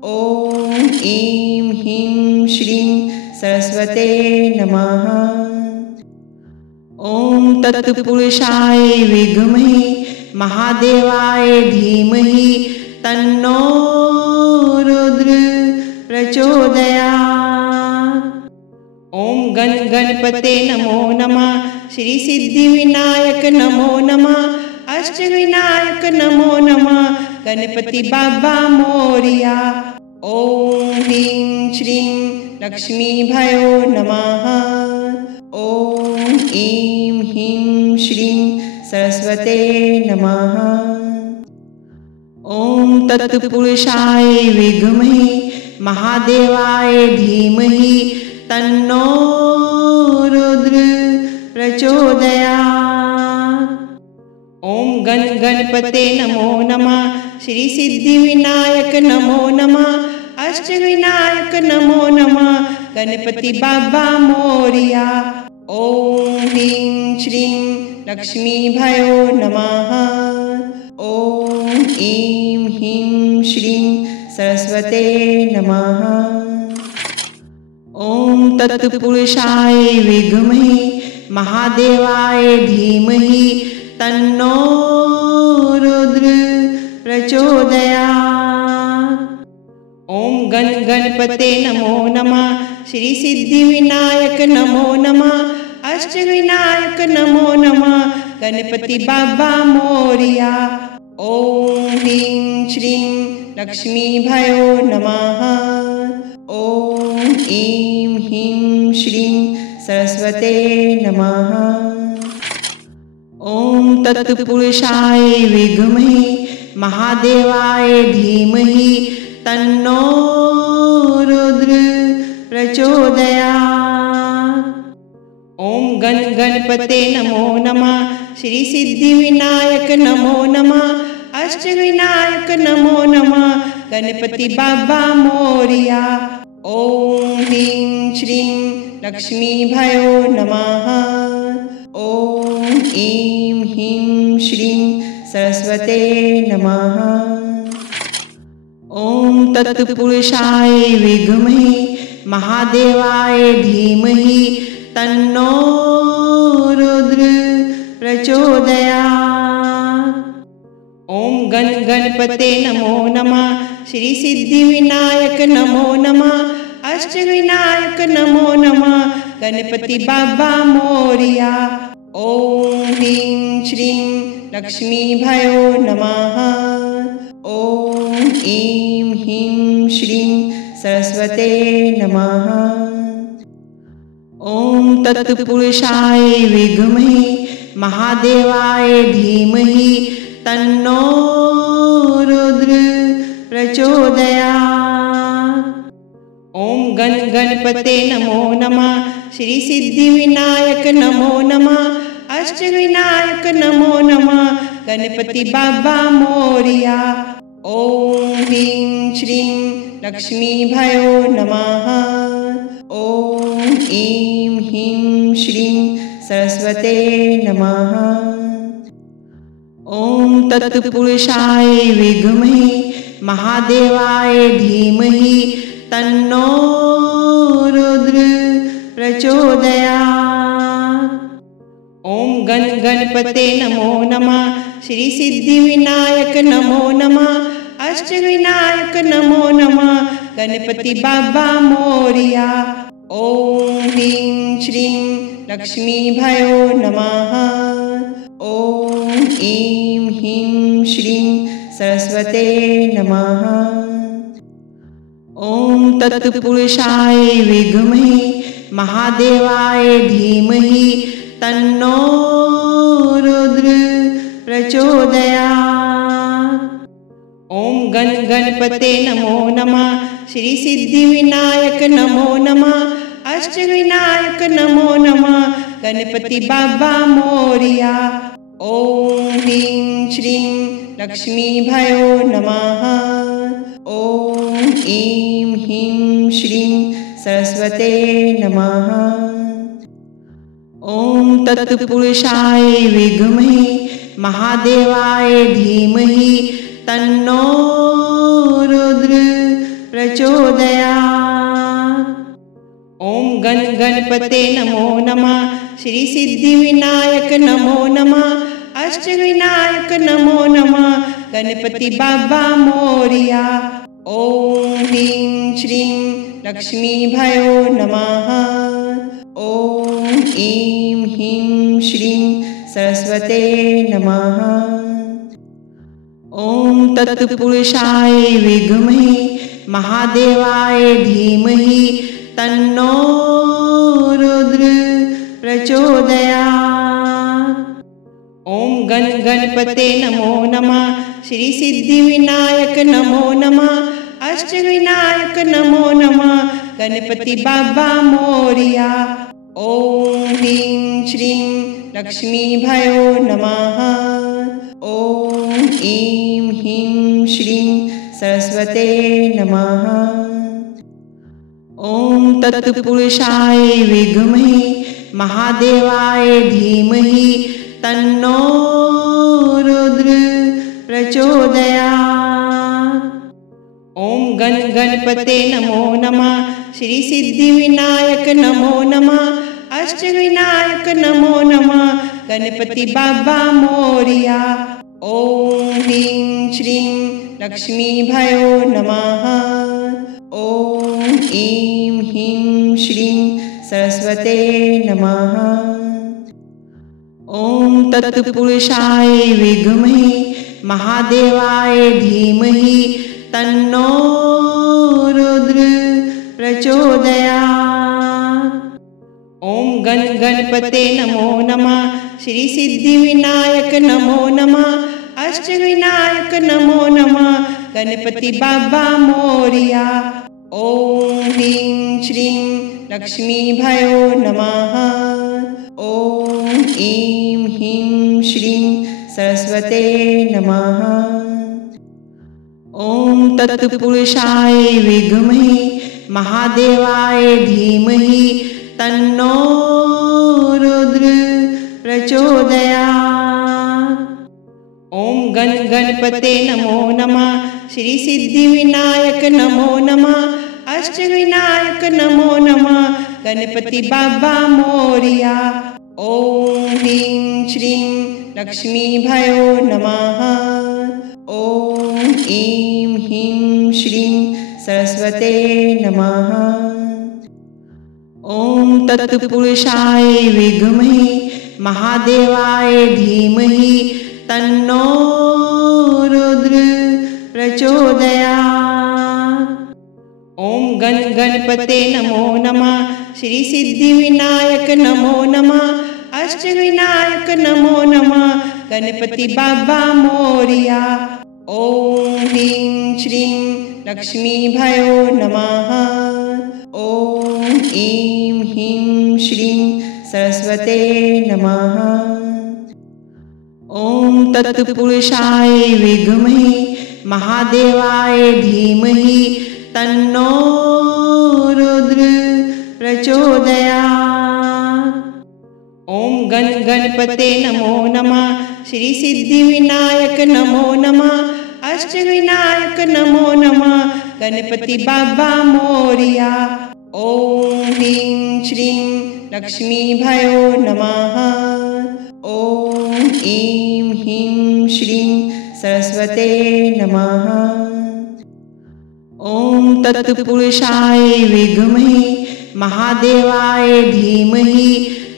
ओम ऐं ह्रीं श्रीं सरस्वते नमः। ओम तत्पुरुषाय विद्महे महादेवाय धीमहि तन्नो रुद्र प्रचोदयात्। ओम गण गणपते नमो नमः। श्री सिद्धि विनायक नमो नमः। अष्ट विनायक नमो नमः। गणपति बाबा मोरिया। ओम ह्रीं श्रीं लक्ष्मी भयो नमः। ओम ऐं ह्रीं श्रीं सरस्वते नमः। ओम तत्पुरुषाय विद्महे महादेवाय धीमहि तन्नो रुद्र प्रचोदयात्। ओम गण गणपते नमो नमः। श्री सिद्धि विनायक नमो नमः। अष्ट विनायक नमो नमः। गणपति बाबा मोरिया। ओम ह्रीं श्रीं लक्ष्मी भयो नमः। ओम ऐं ह्रीं श्रीं सरस्वते नमः। ओम तत्पुरुषाय विद्महे महादेवाय धीमहि तन्नो रुद्र प्रचोदयात्। ओम गण गणपते नमो नमः। श्री सिद्धि विनायक नमो नमः। अष्ट विनायक नमो नमः। गणपति बाबा मोरिया। ओम ह्रीं श्रीं लक्ष्मी भयो नमः। ओम ऐं ह्रीं श्रीं सरस्वते नमः। ओम तत्पुरुषाय विद्महे महादेवाय धीमहि तन्नो रुद्र प्रचोदयात्। ओम गण गणपते नमो नमः। श्री सिद्धि विनायक नमो नमः। अष्ट विनायक नमो नमः। गणपति बाबा मोरिया। ॐ ह्रीं श्रीं लक्ष्मीभयो नमः। ॐ ऐं ह्रीं श्रीं सरस्वते नमः। ॐ तत्पुरुषाय विद्महे महादेवाय धीमहि तन्नो रुद्र प्रचोदयात्। ॐ गण गणपते नमो नमः। श्री सिद्धि विनायक नमो नमः। अष्टविनायक नमो नमः। गणपति बाबा मोरिया। ॐ ह्रीं श्रीं लक्ष्मीभयो नमः। ॐ ऐं ह्रीं श्रीं सरस्वते नमः। ॐ तत्पुरुषाय विद्महे महादेवाय धीमहि तन्नो रुद्र प्रचोदयात्। ॐ गण गणपते नमो नमः। श्री सिद्धि विनायक नमो नमः। अष्टविनायक नमो नमः। गणपति बाबा मोरिया। ॐ ह्रीं श्रीं लक्ष्मीभयो नमः। ॐ ऐं ह्रीं श्रीं सरस्वते नमः। ॐ तत्पुरुषाय विद्महे महादेवाय धीमहि तन्नो रुद्र प्रचोदयात्। ॐ गण गणपते नमो नमः। श्री सिद्धि विनायक नमो नमः। अष्टविनायक नमो नमः। गणपति बाबा मोरिया। ॐ ह्रीं श्रीं लक्ष्मीभयो नमः। ॐ ऐं ह्रीं श्रीं सरस्वते नमः। ॐ तत्पुरुषाय विद्महे महादेवाय धीमहि तन्नो रुद्र प्रचोदयात्। ॐ गण गणपते नमो नमः। श्री सिद्धि विनायक नमो नमः। अष्टविनायक नमो नमः। गणपति बाबा मोरिया। ॐ ह्रीं श्रीं लक्ष्मीभयो नमः। ॐ ऐं ह्रीं श्रीं सरस्वते नमः। ॐ तत्पुरुषाय विद्महे महादेवाय धीमहि तन्नो रुद्र प्रचोदयात्। ॐ गण गणपते नमो नमः। श्री सिद्धि विनायक नमो नमः। अष्टविनायक नमो नमः। गणपति बाबा मोरिया। ॐ ह्रीं श्रीं लक्ष्मीभयो नमः। ॐ ऐं ह्रीं श्रीं सरस्वते नमः। ॐ तत्पुरुषाय विद्महे महादेवाय धीमहि तन्नो रुद्र प्रचोदयात्। ॐ गण गणपते नमो नमः। श्री सिद्धि विनायक नमो नमः। अष्टविनायक नमो नमः। गणपति बाबा मोरिया। ॐ ह्रीं श्रीं लक्ष्मीभयो नमः। ॐ ऐं ह्रीं श्रीं सरस्वते नमः। ॐ तत्पुरुषाय विद्महे महादेवाय धीमहि तन्नो रुद्र प्रचोदयात्। ॐ गण गणपते नमो नमः। श्री सिद्धि विनायक नमो नमः। अष्टविनायक नमो नमः। गणपति बाबा मोरिया। ॐ ह्रीं श्रीं लक्ष्मीभयो नमः। ॐ ऐं ह्रीं श्रीं सरस्वते नमः। ॐ तत्पुरुषाय विद्महे महादेवाय धीमहि तन्नो रुद्र प्रचोदयात्। ॐ गण गणपते नमो नमः। श्री सिद्धि विनायक नमो नमः। अष्टविनायक नमो नमः। गणपति बाबा मोरिया। ॐ ह्रीं श्रीं लक्ष्मीभयो नमः। ॐ ऐं ह्रीं श्रीं सरस्वते नमः। ॐ तत्पुरुषाय विद्महे महादेवाय धीमहि तन्नो रुद्र प्रचोदयात्। ओम गण गणपते नमो नमः। श्री सिद्धिविनायक नमो नमः। अष्टविनायक नमो नमः। गणपति बाबा मोरिया। ओम ह्रीं श्रीं लक्ष्मी भयो नमः। ओम ऐं ह्रीं श्रीं सरस्वते नमः। ओम तत्पुरुषाय विद्महे महादेवाय धीमहि तन्नो रुद्र प्रचोदयात्। ओम गण गणपते नमो नमः। श्री सिद्धिविनायक नमो नमः। अष्टविनायक नमो नमः। गणपति बाबा मोरिया। ओम ह्रीं श्रीं लक्ष्मी भयो नमः। ओम ऐं ह्रीं श्रीं सरस्वते नमः। ओम तत्पुरुषाय विद्महे महादेवाय धीमहि तन्नो रुद्र प्रचोदयात्। ओम गण गणपते नमो नमः। श्री सिद्धिविनायक नमो नमः। अष्टविनायक नमो नमः। गणपति बाबा मोरिया। ओम ह्रीं श्रीं लक्ष्मी भयो नमः। ओम ऐं ह्रीं श्रीं सरस्वते नमः। ओम तत्पुरुषाय विद्महे महादेवाय धीमहि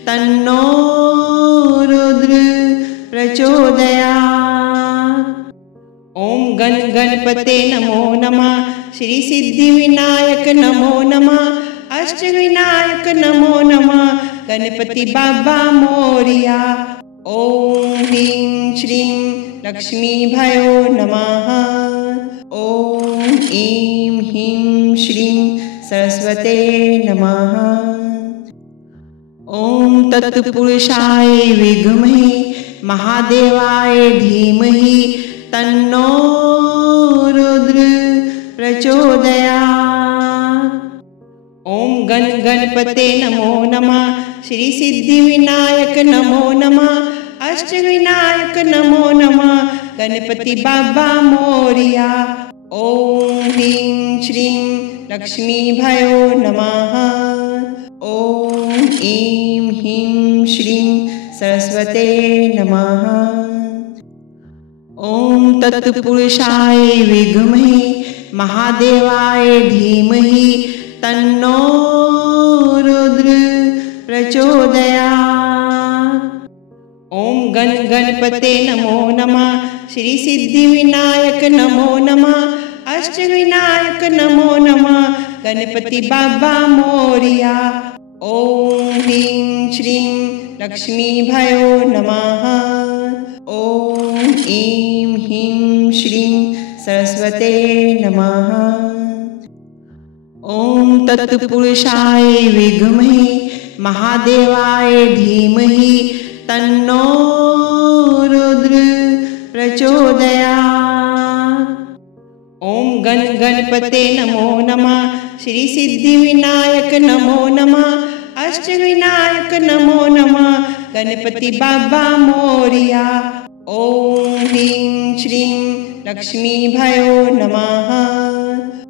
तन्नो रुद्र प्रचोदयात्। ओम गण गणपते नमो नमः। श्री सिद्धिविनायक नमो नमः। अष्टविनायक नमो नमः। गणपति बाबा मोरिया। ओम ह्रीं श्रीं लक्ष्मी भयो नमः। ओम ऐं ह्रीं श्रीं सरस्वते नमः। ओम तत्पुरुषाय विद्महे महादेवाय धीमहि तन्नो रुद्र प्रचोदयात्। ओम गण गणपते नमो नमः। श्री सिद्धिविनायक नमो नमः। अष्टविनायक नमो नमः। गणपति बाबा मोरिया। ओम ह्रीं श्रीं लक्ष्मी भयो नमः। ओम ऐं ह्रीं श्रीं सरस्वते नमः। ओम तत्पुरुषाय विद्महे महादेवाय धीमहि तन्नो रुद्र प्रचोदयात्। ओम गण गणपते नमो नमः। श्री सिद्धिविनायक नमो नमः। अष्टविनायक नमो नमः। गणपति बाबा मोरिया। ओम ह्रीं श्रीं लक्ष्मी भयो नमः। ओम ऐं ह्रीं श्रीं सरस्वते नमः। ओम तत्पुरुषाय विद्महे महादेवाय धीमहि तन्नो रुद्र प्रचोदयात्। ओम गण गणपते नमो नमः। श्री सिद्धिविनायक नमो नमः। अष्टविनायक नमो नमः। गणपति बाबा मोरिया। ओम ह्रीं श्रीं लक्ष्मी भयो नमः।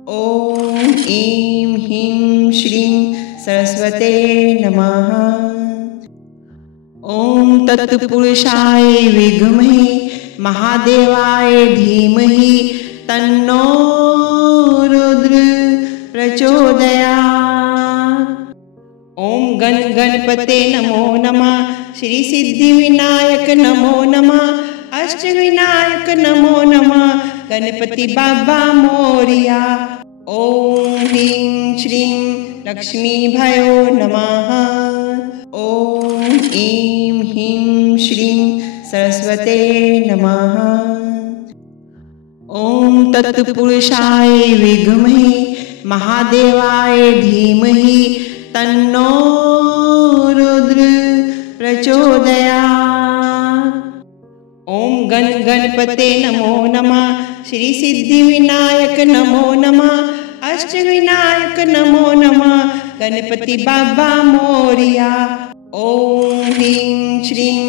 ओम ऐं ह्रीं श्रीं सरस्वते नमः। ओम तत्पुरुषाय विद्महे महादेवाय धीमहि तन्नो रुद्र प्रचोदयात्। ओम गण गणपते नमो नमः। श्री सिद्धिविनायक नमो नमः। अष्टविनायक नमो नमः। गणपति बाबा मोरिया। ओम ह्रीं श्रीं लक्ष्मी भयो नमः। ओम ऐं ह्रीं श्रीं सरस्वते नमः। ओम तत्पुरुषाय विद्महे महादेवाय धीमहि तन्नो रुद्र प्रचोदयात्। ओम गण गणपते नमो नमः। श्री सिद्धिविनायक नमो नमः। अष्टविनायक नमो नमः गणपति बाबा मोरिया। ओम ह्रीं श्रीं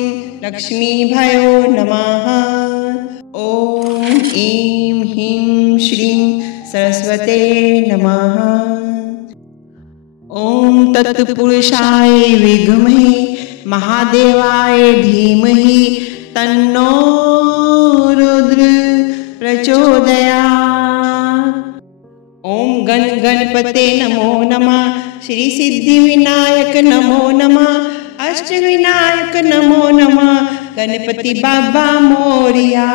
लक्ष्मी भयो नमः। ओम ऐं ह्रीं श्रीं सरस्वते नमः। ओम तत्पुरुषाय विद्महे महादेवाय धीमहि तन्नो रुद्र प्रचोदयात्। ओम गण गणपते नमो नमः। श्री सिद्धि विनायक नमो नमः। अष्टविनायक नमो नमः गणपति बाबा मोरिया।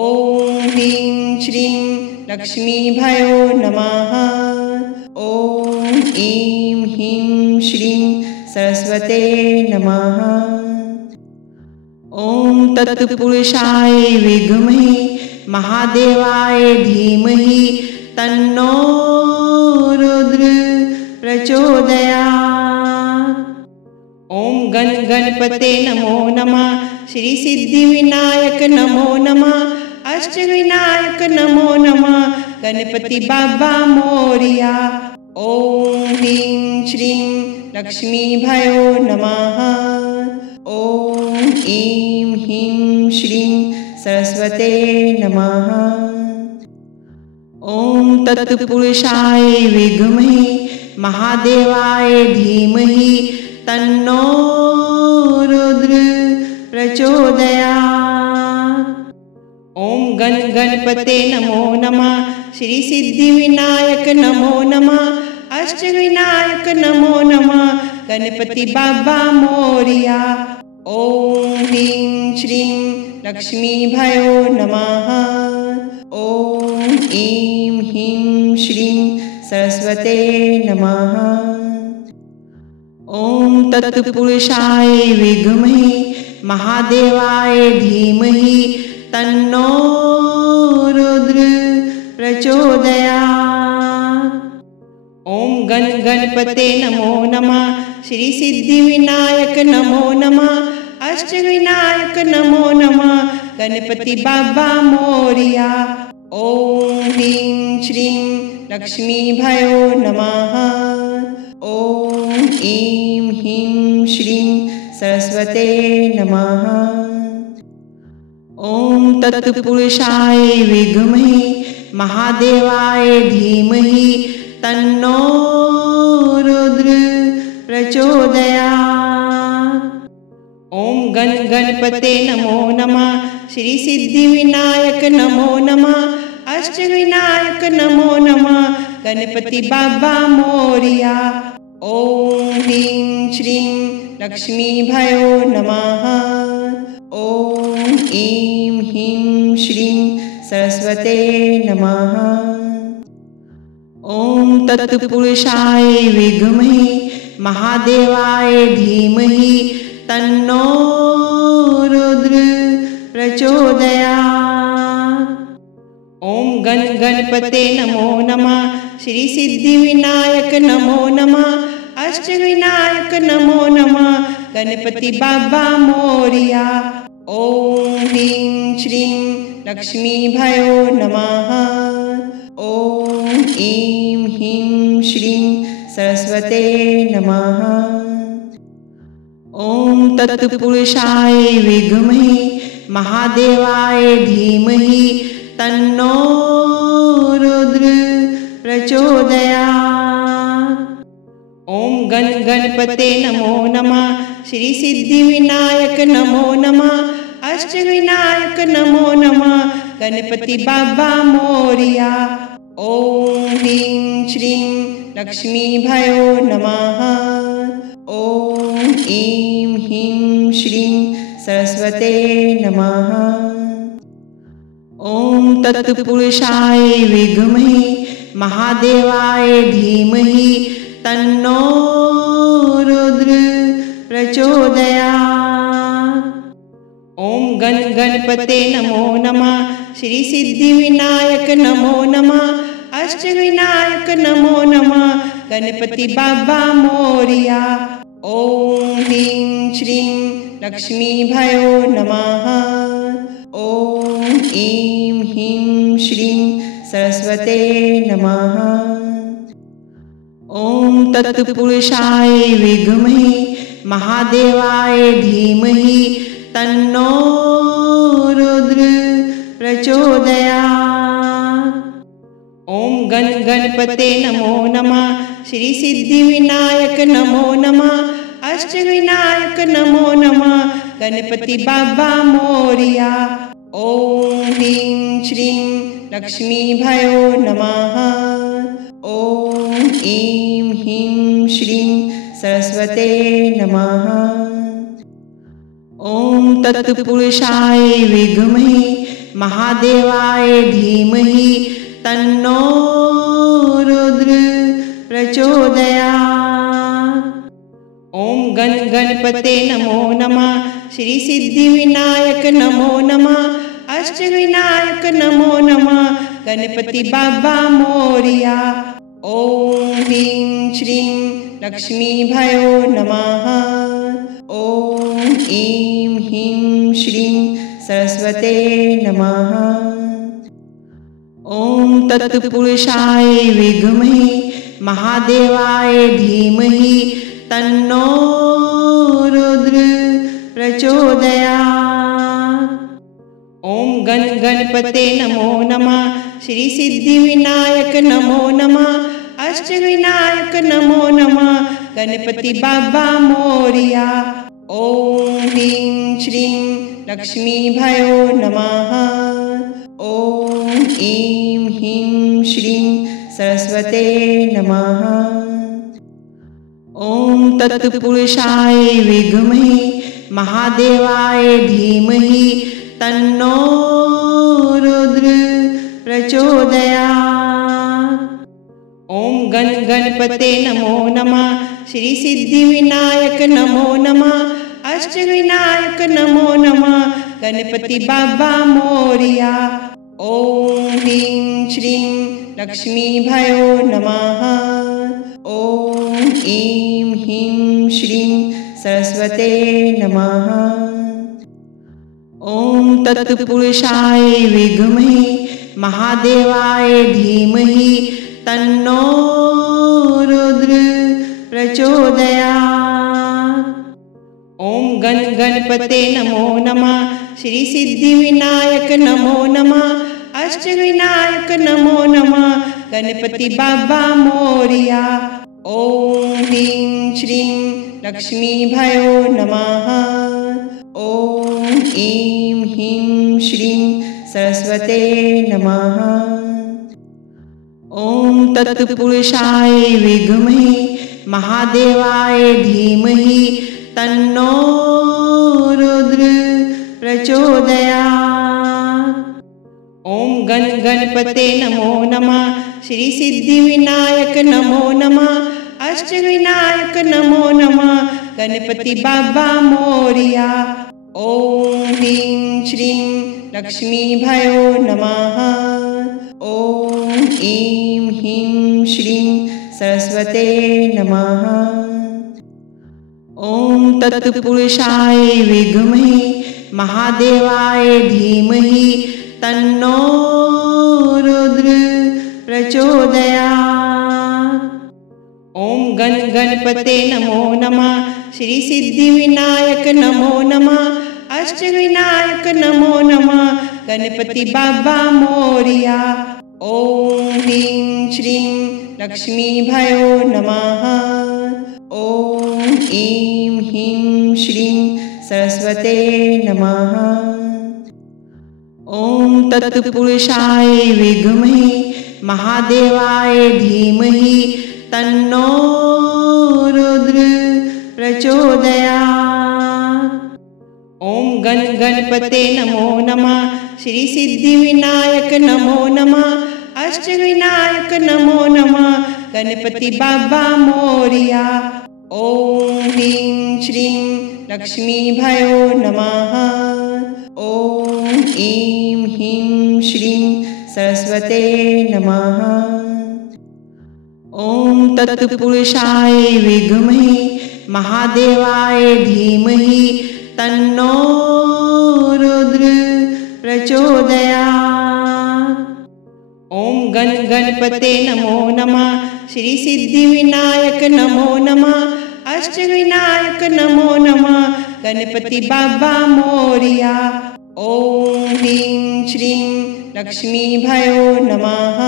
ओम ह्रीं श्रीं लक्ष्मी भयो नमः। ओम ऐं ह्रीं श्रीं सरस्वते नमः। ओम तत्पुरुषाय विद्महे महादेवाय धीमहि तन्नो रुद्र प्रचोदयात्। ओम गण गणपते नमो नमः। श्री सिद्धि विनायक नमो नमः। अष्टविनायक नमो नमः गणपति बाबा मोरिया। ओम ह्रीं श्रीं लक्ष्मी भयो नमः। ओम ऐं ह्रीं श्रीं सरस्वते नमः। ओम तत्पुरुषाय विद्महे महादेवाय धीमहि तन्नो रुद्र प्रचोदयात्। ओम गण गणपते नमो नमः। श्री सिद्धि विनायक नमो नमः। अष्टविनायक नमो नमः गणपति बाबा मोरिया। ओम ह्रीं श्रीं लक्ष्मी भयो नमः। ओम ऐं ह्रीं श्रीं सरस्वते नमः। ओम तत्पुरुषाय विद्महे महादेवाय धीमहि तन्नो रुद्र प्रचोदयात्। ओम गण गणपते नमो नमः। श्री सिद्धि विनायक नमो नमः। अष्टविनायक नमो नमः गणपति बाबा मोरिया। ओम ह्रीं श्रीं लक्ष्मी भयो नमः। ओम ऐं ह्रीं श्रीं सरस्वते नमः। ओम तत्पुरुषाय विद्महे महादेवाय धीमहि तन्नो रुद्र प्रचोदयात्। ओम गण गणपते नमो नमः। श्री सिद्धि विनायक नमो नमः। अष्टविनायक नमो नमः गणपति बाबा मोरिया। ओम ह्रीं श्रीं लक्ष्मी भयो नमः। ओम ऐं ह्रीं श्रीं सरस्वते नमः। ओम तत्पुरुषाय विद्महे महादेवाय धीमहि तन्नो रुद्र प्रचोदयात्। ओम गण गणपते नमो नमः। श्री सिद्धि विनायक नमो नमः। अष्टविनायक नमो नमः गणपति बाबा मोरिया। ओम ह्रीं श्रीं लक्ष्मी भयो नमः। ओम ऐं ह्रीं श्रीं सरस्वते नमः। ओम तत्पुरुषाय विद्महे महादेवाय धीमहि तन्नो रुद्र प्रचोदयात्। ओम गण गणपते नमो नमः। श्री सिद्धि विनायक नमो नमः। अष्टविनायक नमो नमः गणपति बाबा मोरिया। ओम ह्रीं श्रीं लक्ष्मी भयो नमः। ओम ऐं ह्रीं श्रीं सरस्वते नमः। ओम तत्पुरुषाय विद्महे महादेवाय धीमहि तन्नो रुद्र प्रचोदयात्। ओम गण गणपते नमो नमः। श्री सिद्धि विनायक नमो नमः। अष्टविनायक नमो नमः गणपति बाबा मोरिया। ओम ह्रीं श्रीं लक्ष्मी भयो नमः। ओम ऐं ह्रीं श्रीं सरस्वते नमः। ॐ तत्पुरुषाय विद्महे महादेवाय धीमहि तन्नो रुद्र प्रचोदयात्। ॐ गण गणपते नमो नमः। श्री सिद्धिविनायक नमो नमः। अष्टविनायक नमो नमः। गणपति बाबा मोरिया। ॐ ह्रीं श्रीं लक्ष्मीभयो नमः। ॐ ऐं ह्रीं श्रीं सरस्वते नमः। ॐ तत्पुरुषाय विद्महे महादेवाय धीमहि तन्नो रुद्र प्रचोदयात्। ॐ गण गणपते नमो नमः। श्री सिद्धिविनायक नमो नमः। अष्टविनायक नमो नमः। गणपति बाबा मोरिया। ॐ ह्रीं श्रीं लक्ष्मीभयो नमः। ॐ ऐं ह्रीं श्रीं सरस्वते नमः। ॐ तत्पुरुषाय विद्महे महादेवाय धीमहि तन्नो रुद्र प्रचोदयात्। ॐ गण गणपते नमो नमः। श्री सिद्धिविनायक नमो नमः। अष्टविनायक नमो नमः। गणपति बाबा मोरिया। ॐ ह्रीं श्रीं लक्ष्मीभयो नमः। ॐ ऐं ह्रीं श्रीं सरस्वते नमः। ॐ तत्पुरुषाय विद्महे महादेवाय धीमहि तन्नो रुद्र प्रचोदयात्। ॐ गण गणपते नमो नमः। श्री सिद्धिविनायक नमो नमः। अष्टविनायक नमो नमः। गणपति बाबा मोरिया। ॐ ह्रीं श्रीं लक्ष्मीभयो नमः। ॐ ऐं ह्रीं श्रीं सरस्वते नमः। ॐ तत्पुरुषाय विद्महे महादेवाय धीमहि तन्नो रुद्र प्रचोदयात्। ॐ गण गणपते नमो नमः। श्री सिद्धिविनायक नमो नमः। अष्टविनायक नमो नमः। गणपति बाबा मोरिया। ॐ ह्रीं श्रीं लक्ष्मीभयो नमः। ॐ ऐं ह्रीं श्रीं सरस्वते नमः। ॐ तत्पुरुषाय विद्महे महादेवाय धीमहि तन्नो रुद्र प्रचोदयात्। ॐ गण गणपते नमो नमः। श्री सिद्धिविनायक नमो नमः। अष्टविनायक नमो नमः। गणपति बाबा मोरिया। ॐ ह्रीं श्रीं लक्ष्मीभयो नमः। ॐ ऐं ह्रीं श्रीं सरस्वते नमः। ॐ तत्पुरुषाय विद्महे महादेवाय धीमहि तन्नो रुद्र प्रचोदयात्। ॐ गण गणपते नमो नमः। श्री सिद्धिविनायक नमो नमः। अष्टविनायक नमो नमः। गणपति बाबा मोरिया। ॐ ह्रीं श्रीं लक्ष्मीभयो नमः। ॐ ऐं ह्रीं श्रीं सरस्वते नमः। ॐ तत्पुरुषाय विद्महे महादेवाय धीमहि तन्नो रुद्र प्रचोदयात्। ॐ गण गणपते नमो नमः। श्री सिद्धिविनायक नमो नमः। अष्टविनायक नमो नमः। गणपति बाबा मोरिया। ॐ ह्रीं श्रीं लक्ष्मीभयो नमः। ॐ ऐं ह्रीं श्रीं सरस्वते नमः। ॐ तत्पुरुषाय विद्महे महादेवाय धीमहि तन्नो रुद्र प्रचोदयात्। ॐ गण गणपते नमो नमः। श्री सिद्धिविनायक नमो नमः, अष्टविनायक नमो नमः, गणपति बाबा मोरिया। ओम ह्रीं श्रीं लक्ष्मीभयो नमः।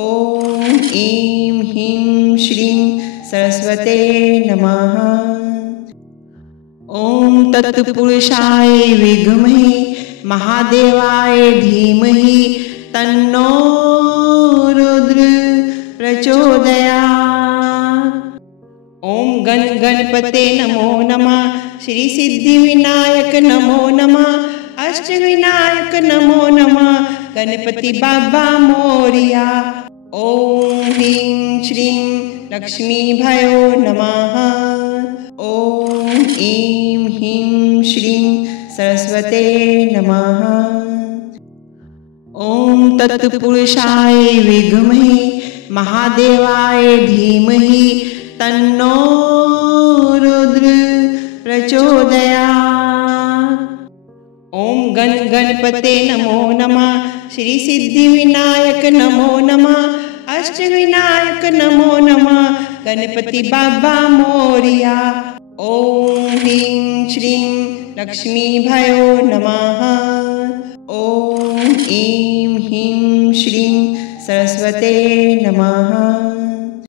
ओम ऐं ह्रीं श्रीं सरस्वते नमः। ओम तत्पुरुषाय विद्महे महादेवाय धीमहि तन्नो रुद्र प्रचोदयात्। ओम गण गणपते नमो नमः, श्री सिद्धिविनायक नमो नमः, अष्टविनायक नमो नमः, गणपति बाबा मोरिया। ओम ह्रीं श्रीं लक्ष्मीभयो नमः। ओम ऐं ह्रीं श्रीं सरस्वते नमः। ओम तत्पुरुषाय विद्महे महादेवाय धीमहि तन्नो रुद्र प्रचोदयात्। ओम गण गणपते नमो नमः, श्री सिद्धिविनायक नमो नमः, अष्टविनायक नमो नमः, गणपति बाबा मोरिया। ओम ह्रीं श्रीं लक्ष्मीभयो नमः। ओम ऐं ह्रीं श्रीं सरस्वते नमः।